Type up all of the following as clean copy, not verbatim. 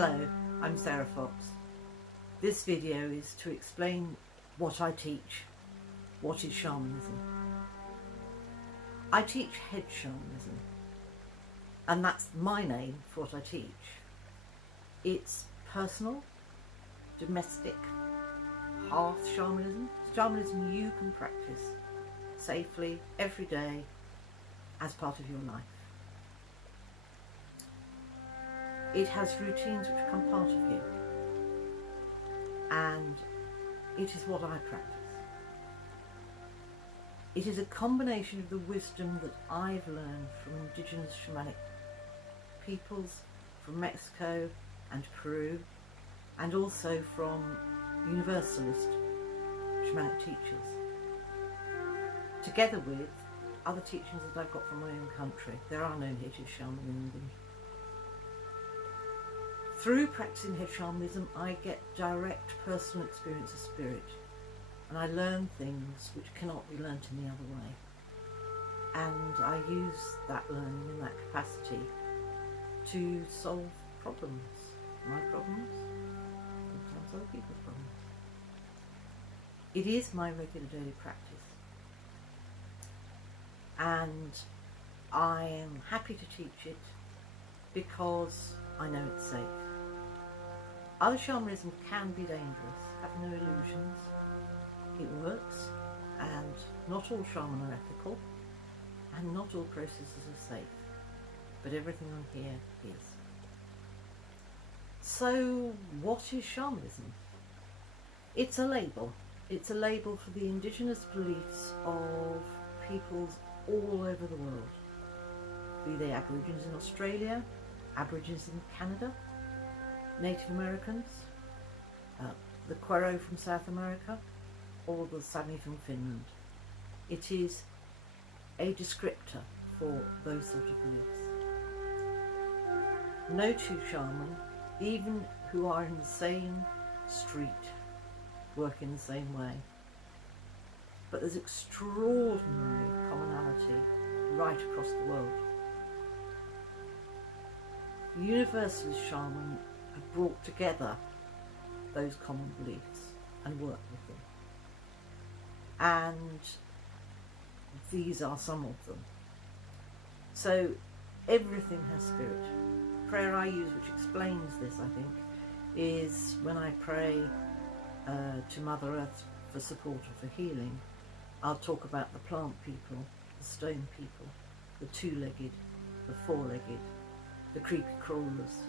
Hello, I'm Sarah Fox. This video is to explain what I teach. What is shamanism? I teach Hedge Shamanism, and that's my name for what I teach. It's personal, domestic, hearth shamanism. Shamanism you can practice safely every day as part of your life. It has routines which become part of you, and it is what I practice. It is a combination of the wisdom that I've learned from indigenous shamanic peoples from Mexico and Peru, and also from universalist shamanic teachers, together with other teachings that I've got from my own country. There are no Hedge Shamanism in England. Through practicing Hedge Shamanism, I get direct personal experience of spirit, and I learn things which cannot be learnt in the other way. And I use that learning in that capacity to solve problems. My problems, sometimes other people's problems. It is my regular daily practice, and I am happy to teach it because I know it's safe. Other shamanism can be dangerous, have no illusions. It works, and not all shaman are ethical, and not all processes are safe, but everything on here is. So what is shamanism? It's a label. It's a label for the indigenous beliefs of peoples all over the world, be they Aborigines in Australia, Aborigines in Canada, Native Americans, the Quero from South America, or the Sami from Finland. It is a descriptor for those sort of beliefs. No two shaman, even who are in the same street, work in the same way. But there's extraordinary commonality right across the world. The universalist shaman have brought together those common beliefs and worked with them. And these are some of them. So everything has spirit. The prayer I use, which explains this, I think, is when I pray to Mother Earth for support or for healing, I'll talk about the plant people, the stone people, the two-legged, the four-legged, the creepy crawlers,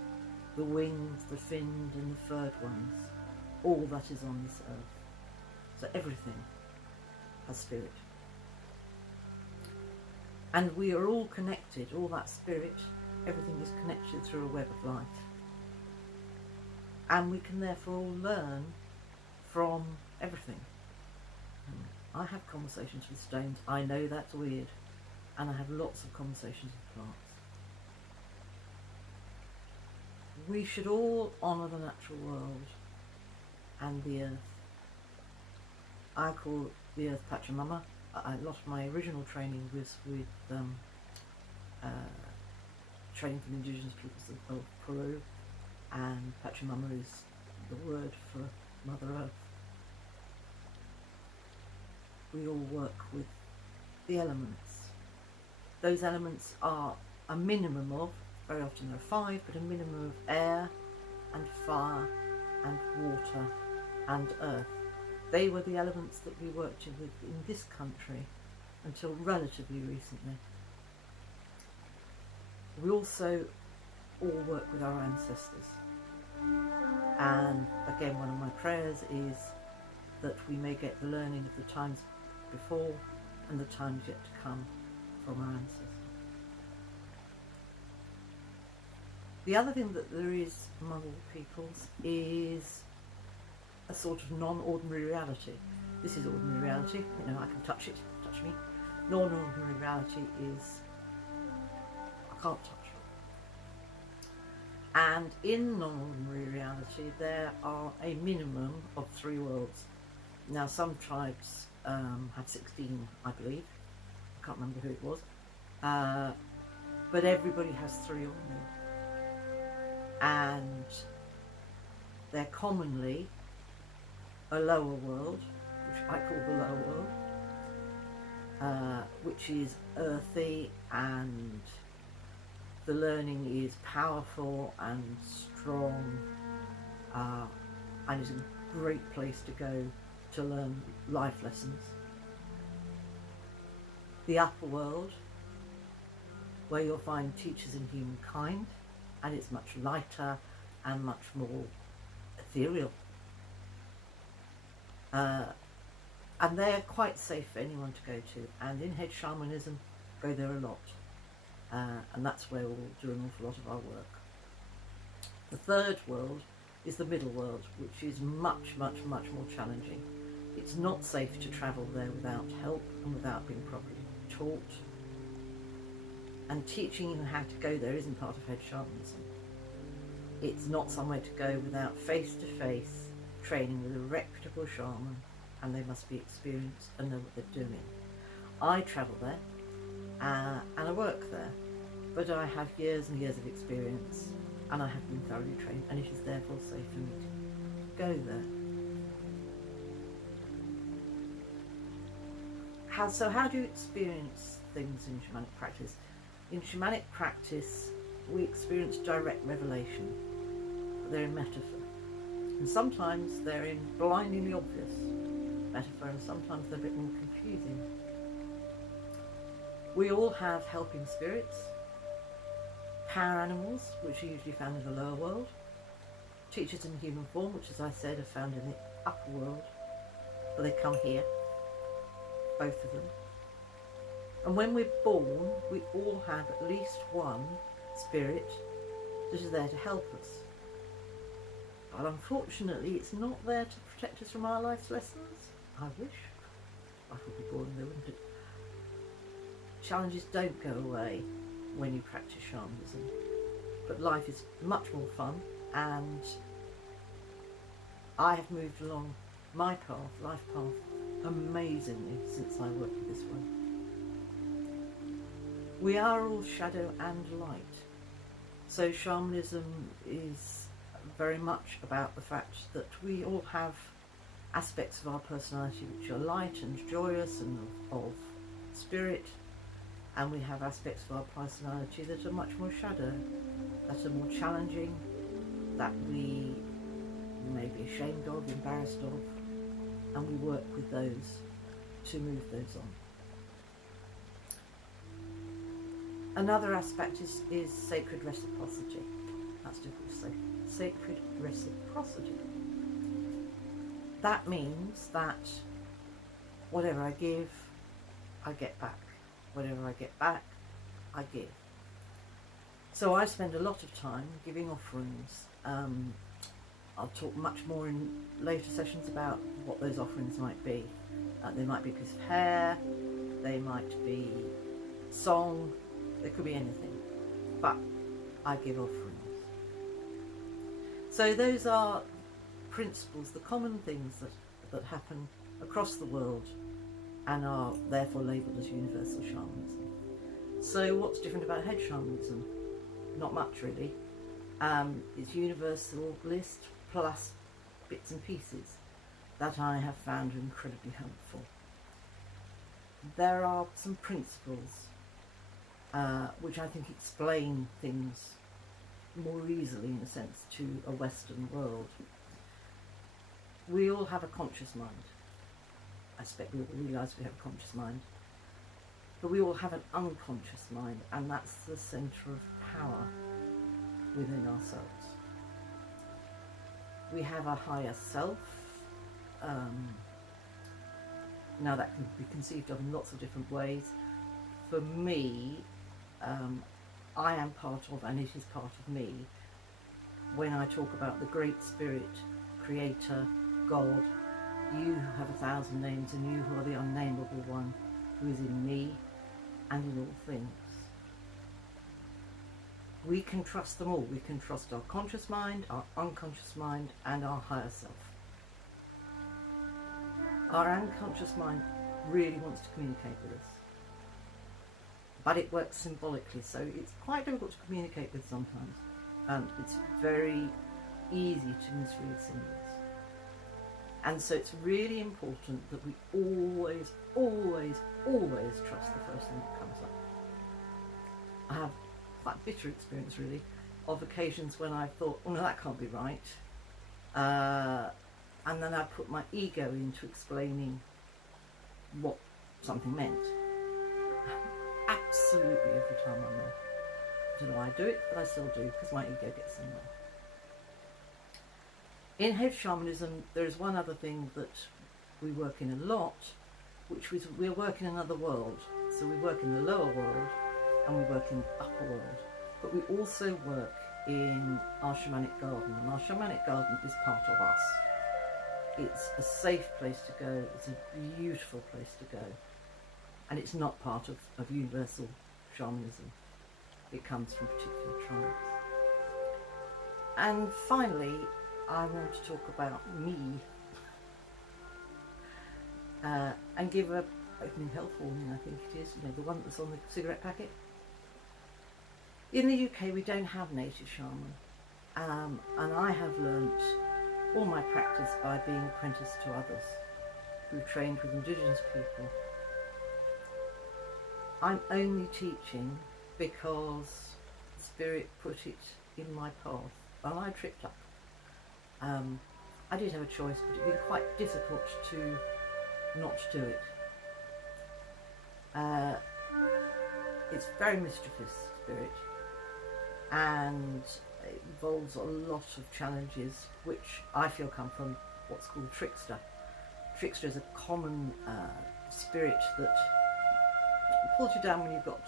the winged, the finned and the furred ones, all that is on this earth. So everything has spirit. And we are all connected, all that spirit, everything is connected through a web of life. And we can therefore all learn from everything. I have conversations with stones. I know that's weird. And I have lots of conversations with plants. We should all honour the natural world and the earth. I call the earth Pachamama. A lot of my original training was with training for the indigenous peoples of Peru, and Pachamama is the word for Mother Earth. We all work with the elements. Those elements are a minimum of, very often there are 5, but a minimum of air and fire and water and earth. They were the elements that we worked with in this country until relatively recently. We also all work with our ancestors. And again, one of my prayers is that we may get the learning of the times before and the times yet to come from our ancestors. The other thing that there is among all peoples is a sort of non-ordinary reality. This is ordinary reality, you know, I can touch it, touch me. Non-ordinary reality is I can't touch it. And in non-ordinary reality there are a minimum of 3 worlds. Now some tribes had 16, I believe. I can't remember who it was. But everybody has 3 or more. And They're commonly a lower world, which I call the lower world, which is earthy, and the learning is powerful and strong, and is a great place to go to learn life lessons. The upper world, where you'll find teachers in humankind, and it's much lighter and much more ethereal. And they're quite safe for anyone to go to, and in Hedge Shamanism, go there a lot. And that's where we'll do an awful lot of our work. The third world is the middle world, which is much, much, much more challenging. It's not safe to travel there without help and without being properly taught. And teaching you how to go there isn't part of Hedge Shamanism. It's not somewhere to go without face-to-face training with a reputable shaman, and they must be experienced and know what they're doing. I travel there and I work there, but I have years and years of experience, and I have been thoroughly trained, and it is therefore safe for me to go there. So how do you experience things in shamanic practice? In shamanic practice, we experience direct revelation, but they're in metaphor. And sometimes they're in blindingly obvious metaphor, and sometimes they're a bit more confusing. We all have helping spirits, power animals, which are usually found in the lower world, teachers in human form, which, as I said, are found in the upper world, but they come here, both of them. And when we're born, we all have at least one spirit that is there to help us. But unfortunately, it's not there to protect us from our life's lessons. I wish. Life would be boring though, wouldn't it? Challenges don't go away when you practice shamanism, but life is much more fun, and I have moved along my path, life path, amazingly since I worked with this one. We are all shadow and light, so shamanism is very much about the fact that we all have aspects of our personality which are light and joyous and of spirit, and we have aspects of our personality that are much more shadow, that are more challenging, that we may be ashamed of, embarrassed of, and we work with those to move those on. Another aspect is sacred reciprocity. That's difficult to say. Sacred reciprocity. That means that whatever I give, I get back. Whatever I get back, I give. So I spend a lot of time giving offerings. I'll talk much more in later sessions about what those offerings might be. They might be a piece of hair, they might be song, there could be anything, but I give offerings. So those are principles, the common things that happen across the world and are therefore labelled as universal shamanism. So what's different about Hedge Shamanism? Not much really. It's universal list plus bits and pieces that I have found incredibly helpful. There are some principles which I think explain things more easily, in a sense, to a Western world. We all have a conscious mind. I expect we all realise we have a conscious mind. But we all have an unconscious mind, and that's the centre of power within ourselves. We have a higher self. Now that can be conceived of in lots of different ways. For me, I am part of, and it is part of me, when I talk about the Great Spirit, Creator, God, you who have 1,000 names, and you who are the unnameable one, who is in me and in all things. We can trust them all. We can trust our conscious mind, our unconscious mind, and our higher self. Our unconscious mind really wants to communicate with us, but it works symbolically, so it's quite difficult to communicate with sometimes. It's very easy to misread symbols. And so it's really important that we always, always, always trust the first thing that comes up. I have quite bitter experience, really, of occasions when I thought, oh no, that can't be right. And then I put my ego into explaining what something meant. Absolutely every time I'm wrong. I don't know why I do it, but I still do, because my ego gets in the way. In Hedge Shamanism, there is one other thing that we work in a lot, which is we work in another world. So we work in the lower world and we work in the upper world. But we also work in our shamanic garden, and our shamanic garden is part of us. It's a safe place to go, it's a beautiful place to go, and it's not part of universal shamanism. It comes from particular tribes. And finally, I want to talk about me and give a opening health warning, I think it is, the one that's on the cigarette packet. In the UK we don't have native shaman, and I have learnt all my practice by being apprenticed to others who trained with indigenous people. I'm only teaching because Spirit put it in my path, and I tripped up. I did have a choice, but it'd been quite difficult to not do it. It's very mischievous, Spirit, and it involves a lot of challenges which I feel come from what's called trickster. Trickster is a common spirit that pulls you down when you've got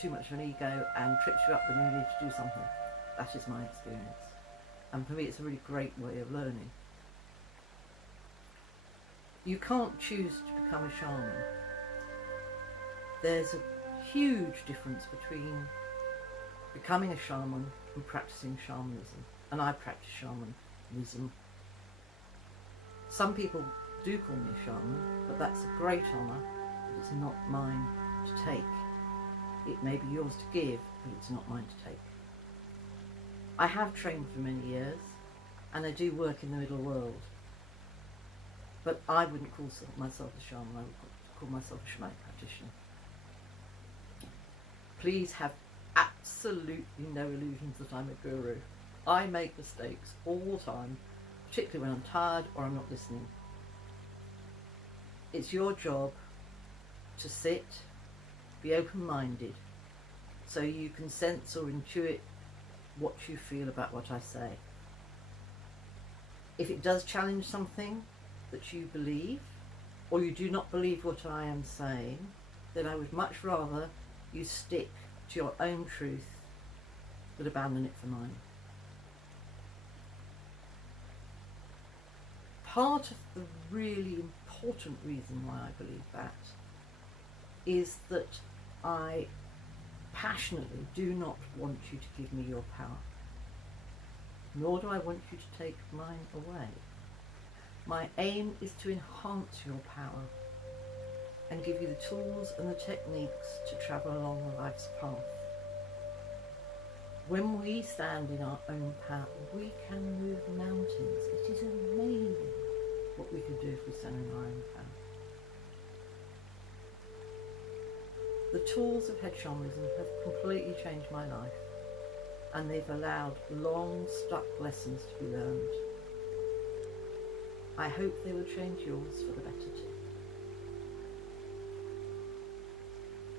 too much of an ego and trips you up when you need to do something. That is my experience. And for me it's a really great way of learning. You can't choose to become a shaman. There's a huge difference between becoming a shaman and practicing shamanism. And I practice shamanism. Some people do call me a shaman, but that's a great honour, but it's not mine to take. It may be yours to give, but it's not mine to take. I have trained for many years, and I do work in the middle world, but I wouldn't call myself a shaman, I would call myself a shamanic practitioner. Please have absolutely no illusions that I'm a guru. I make mistakes all the time, particularly when I'm tired or I'm not listening. It's your job to sit, be open-minded, so you can sense or intuit what you feel about what I say. If it does challenge something that you believe, or you do not believe what I am saying, then I would much rather you stick to your own truth than abandon it for mine. Part of the really important reason why I believe that is that I passionately do not want you to give me your power, nor do I want you to take mine away. My aim is to enhance your power and give you the tools and the techniques to travel along life's path. When we stand in our own power, we can move mountains. It is amazing what we can do if we stand in our own power. The tools of Hedge Shamanism have completely changed my life, and they've allowed long stuck lessons to be learned. I hope they will change yours for the better too.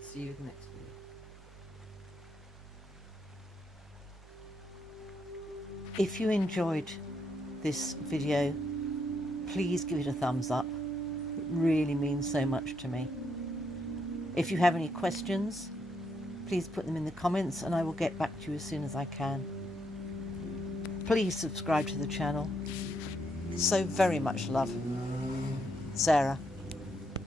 See you in the next video. If you enjoyed this video, please give it a thumbs up. It really means so much to me. If you have any questions, please put them in the comments and I will get back to you as soon as I can. Please subscribe to the channel. So very much love. Sarah.